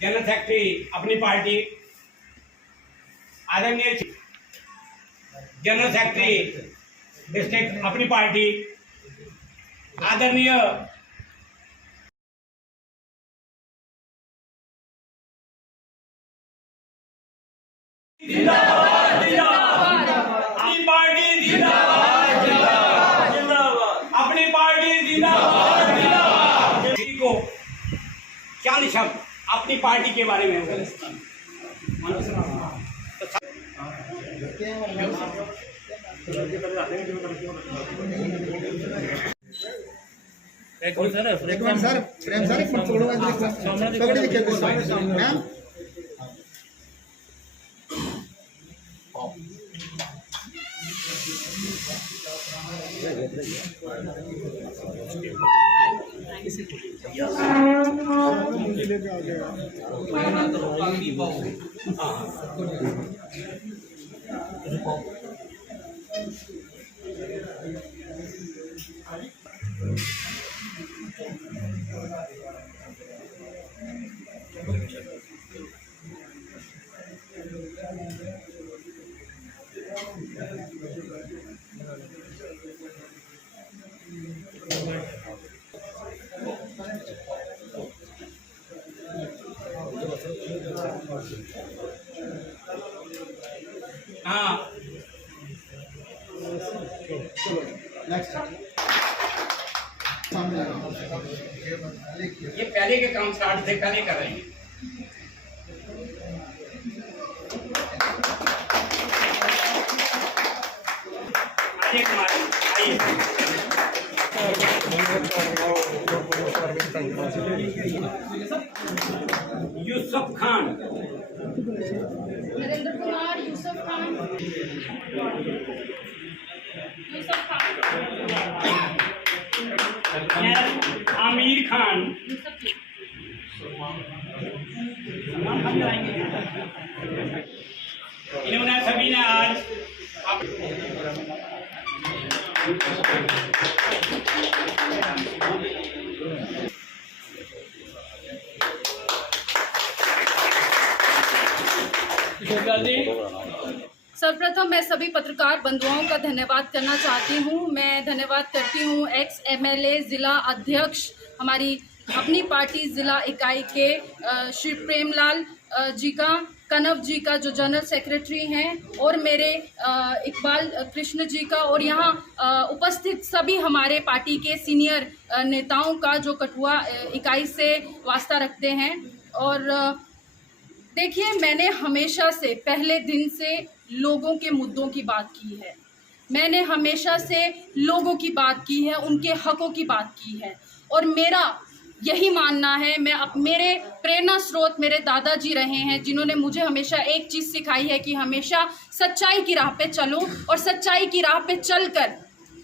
General secretary अपनी party, आदरणीय general secretary district अपनी पार्टी, आदरणीय जिंदाबाद जिंदाबाद अपनी पार्टी जिंदाबाद जिंदाबाद जिंदाबाद अपनी पार्टी जिंदाबाद जिंदाबाद। को चंद शब्द अपनी पार्टी के बारे में ये पहले के काम स्टार्ट थे, पहले कर रहे हैं। आइए कुमारी, आइए। यूसुफ खान, नरेंद्र कुमार, यूसुफ खान, आमिर खान, इन्होंने सभी ने आज सर्वप्रथम मैं सभी पत्रकार बंधुओं का धन्यवाद करना चाहती हूँ। मैं धन्यवाद करती हूँ एक्स एमएलए जिला अध्यक्ष हमारी अपनी पार्टी जिला इकाई के श्री प्रेमलाल जी का, कनव जी का जो जनरल सेक्रेटरी हैं, और मेरे इकबाल कृष्ण जी का, और यहाँ उपस्थित सभी हमारे पार्टी के सीनियर नेताओं का जो कठुआ इकाई से वास्ता रखते हैं। और देखिए, मैंने हमेशा से पहले दिन से लोगों के मुद्दों की बात की है। मैंने हमेशा से लोगों की बात की है, उनके हकों की बात की है। और मेरा यही मानना है, मेरे प्रेरणा स्रोत मेरे दादाजी रहे हैं, जिन्होंने मुझे हमेशा एक चीज़ सिखाई है कि हमेशा सच्चाई की राह पे चलो, और सच्चाई की राह पे चलकर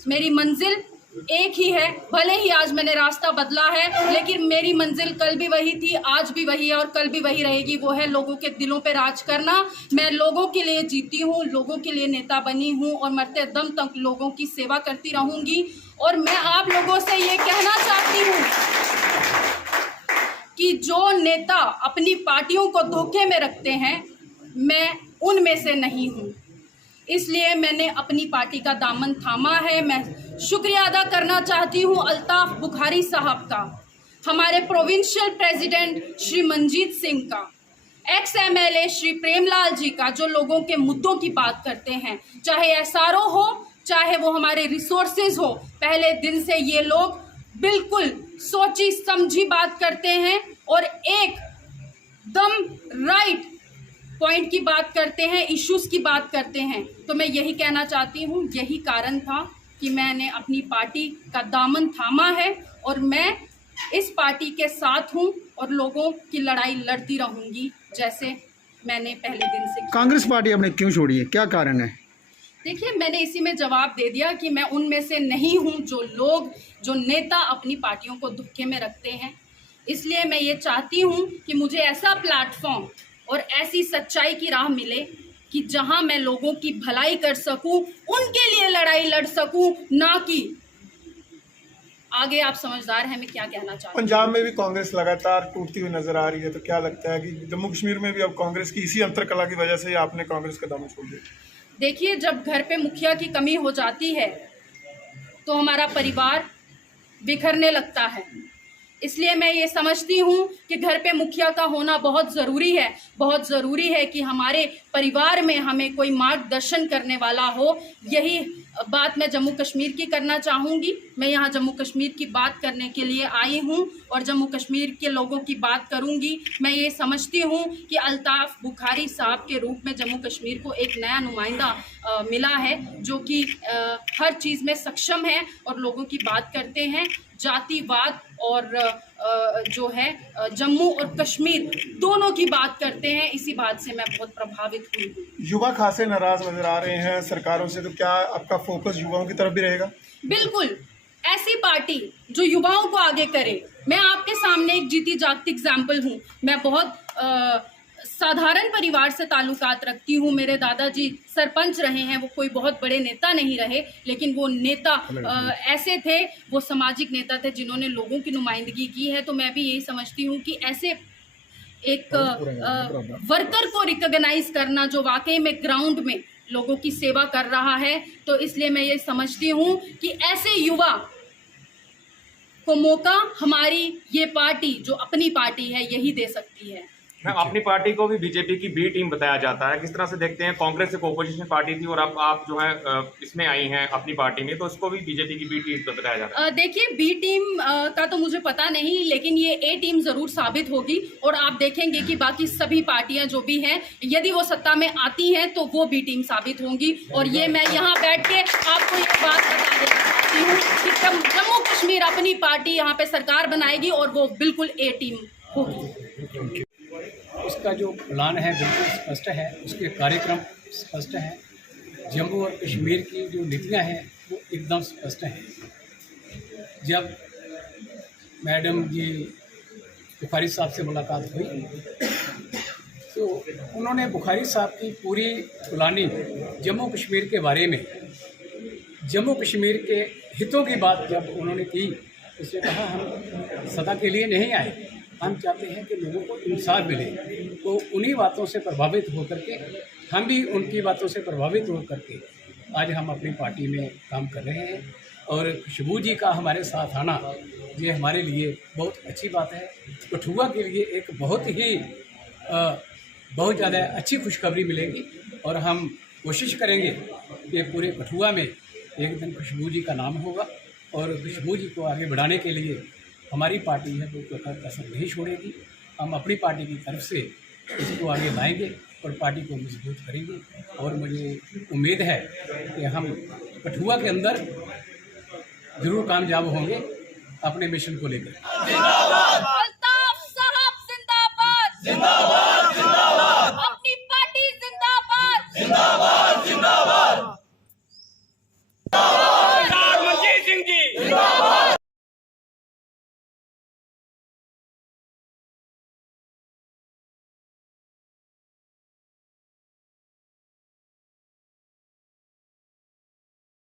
मेरी मंजिल एक ही है। भले ही आज मैंने रास्ता बदला है, लेकिन मेरी मंजिल कल भी वही थी, आज भी वही है और कल भी वही रहेगी। वो है लोगों के दिलों पे राज करना। मैं लोगों के लिए जीती हूँ, लोगों के लिए नेता बनी हूँ, और मरते दम तक लोगों की सेवा करती रहूँगी। और मैं आप लोगों से ये कहना चाहती हूँ कि जो नेता अपनी पार्टियों को धोखे में रखते हैं, मैं उनमें से नहीं हूँ। इसलिए मैंने अपनी पार्टी का दामन थामा है। मैं शुक्रिया अदा करना चाहती हूँ अल्ताफ बुखारी साहब का, हमारे प्रोविंशियल प्रेसिडेंट श्री मंजीत सिंह का, एक्स एमएलए श्री प्रेमलाल जी का, जो लोगों के मुद्दों की बात करते हैं, चाहे एसआरओ हो, चाहे वो हमारे रिसोर्सेज हो। पहले दिन से ये लोग बिल्कुल सोची समझी बात करते हैं और एक दम राइट पॉइंट की बात करते हैं, इश्यूज की बात करते हैं। तो मैं यही कहना चाहती हूँ, यही कारण था कि मैंने अपनी पार्टी का दामन थामा है, और मैं इस पार्टी के साथ हूँ और लोगों की लड़ाई लड़ती रहूँगी, जैसे मैंने पहले दिन से। कांग्रेस पार्टी आपने क्यों छोड़ी है, क्या कारण है? देखिए, मैंने इसी में जवाब दे दिया कि मैं उनमें से नहीं हूँ जो नेता अपनी पार्टियों को धोखे में रखते हैं। इसलिए मैं ये चाहती हूँ कि मुझे ऐसा प्लेटफॉर्म और ऐसी सच्चाई की राह मिले कि जहां मैं लोगों की भलाई कर सकूं, उनके लिए लड़ाई लड़ सकूं, ना कि आगे आप समझदार हैं मैं क्या कहना चाहती हूँ। पंजाब में भी कांग्रेस लगातार टूटती हुई नजर आ रही है, तो क्या लगता है कि जम्मू कश्मीर में भी अब कांग्रेस की इसी अंतरकला की वजह से ही आपने कांग्रेस का दामन छोड़ दिया? देखिए, जब घर पे मुखिया की कमी हो जाती है तो हमारा परिवार बिखरने लगता है। इसलिए मैं ये समझती हूँ कि घर पे मुखिया का होना बहुत ज़रूरी है। बहुत ज़रूरी है कि हमारे परिवार में हमें कोई मार्गदर्शन करने वाला हो। यही बात मैं जम्मू कश्मीर की करना चाहूँगी। मैं यहाँ जम्मू कश्मीर की बात करने के लिए आई हूँ और जम्मू कश्मीर के लोगों की बात करूँगी। मैं ये समझती हूँ कि अल्ताफ़ बुखारी साहब के रूप में जम्मू कश्मीर को एक नया नुमाइंदा मिला है, जो कि हर चीज़ में सक्षम है और लोगों की बात करते हैं। जातिवाद और जो है जम्मू और कश्मीर दोनों की बात करते हैं। इसी बात से मैं बहुत प्रभावित हुई हूँ। युवा खासे नाराज नजर आ रहे हैं सरकारों से, तो क्या आपका फोकस युवाओं की तरफ भी रहेगा? बिल्कुल, ऐसी पार्टी जो युवाओं को आगे करे। मैं आपके सामने एक जीती जागती एग्जाम्पल हूँ। मैं बहुत साधारण परिवार से ताल्लुकात रखती हूँ। मेरे दादाजी सरपंच रहे हैं, वो कोई बहुत बड़े नेता नहीं रहे, लेकिन वो नेता ऐसे थे, वो सामाजिक नेता थे जिन्होंने लोगों की नुमाइंदगी की है। तो मैं भी यही समझती हूँ कि ऐसे एक वर्कर को रिकॉग्नाइज करना जो वाकई में ग्राउंड में लोगों की सेवा कर रहा है, तो इसलिए मैं ये समझती हूँ कि ऐसे युवा को मौका हमारी ये पार्टी जो अपनी पार्टी है यही दे सकती है। मैम, अपनी पार्टी को भी बीजेपी की बी टीम बताया जाता है, किस तरह से देखते हैं? कांग्रेस एक ओपोजिशन पार्टी थी और अब आप जो है इसमें आई हैं अपनी पार्टी में, तो उसको भी बीजेपी की बी टीम बताया जाता है। देखिए, बी टीम का तो मुझे पता नहीं, लेकिन ये ए टीम ज़रूर साबित होगी और आप देखेंगे कि बाकी सभी पार्टियां जो भी हैं, यदि वो सत्ता में आती हैं तो वो बी टीम साबित होंगी। और ये मैं यहाँ बैठ के आपको ये बात बता देना चाहती हूँ कि जम्मू कश्मीर अपनी पार्टी यहाँ पे सरकार बनाएगी और वो बिल्कुल ए टीम होगी। उसका जो प्लान है बिल्कुल स्पष्ट है, उसके कार्यक्रम स्पष्ट हैं, जम्मू और कश्मीर की जो नीतियां हैं वो एकदम स्पष्ट हैं। जब मैडम जी बुखारी साहब से मुलाकात हुई तो उन्होंने बुखारी साहब की पूरी प्लानिंग जम्मू कश्मीर के बारे में, जम्मू कश्मीर के हितों की बात जब उन्होंने की, उसने कहा हम सदा के लिए नहीं आए, हम चाहते हैं कि लोगों को इंसाफ मिले। तो उन्हीं बातों से प्रभावित होकर के, हम भी उनकी बातों से प्रभावित होकर के आज हम अपनी पार्टी में काम कर रहे हैं। और खुशबू जी का हमारे साथ आना ये हमारे लिए बहुत अच्छी बात है। कठुआ के लिए एक बहुत ज़्यादा अच्छी खुशखबरी मिलेगी और हम कोशिश करेंगे कि पूरे कठुआ में एक दिन खुशबू जी का नाम होगा और खुशबू जी को आगे बढ़ाने के लिए हमारी पार्टी है वो कसर नहीं छोड़ेगी। हम अपनी पार्टी की तरफ से इसको आगे लाएंगे और पार्टी को मजबूत करेंगे। और मुझे उम्मीद है कि हम कठुआ के अंदर ज़रूर कामयाब होंगे अपने मिशन को लेकर।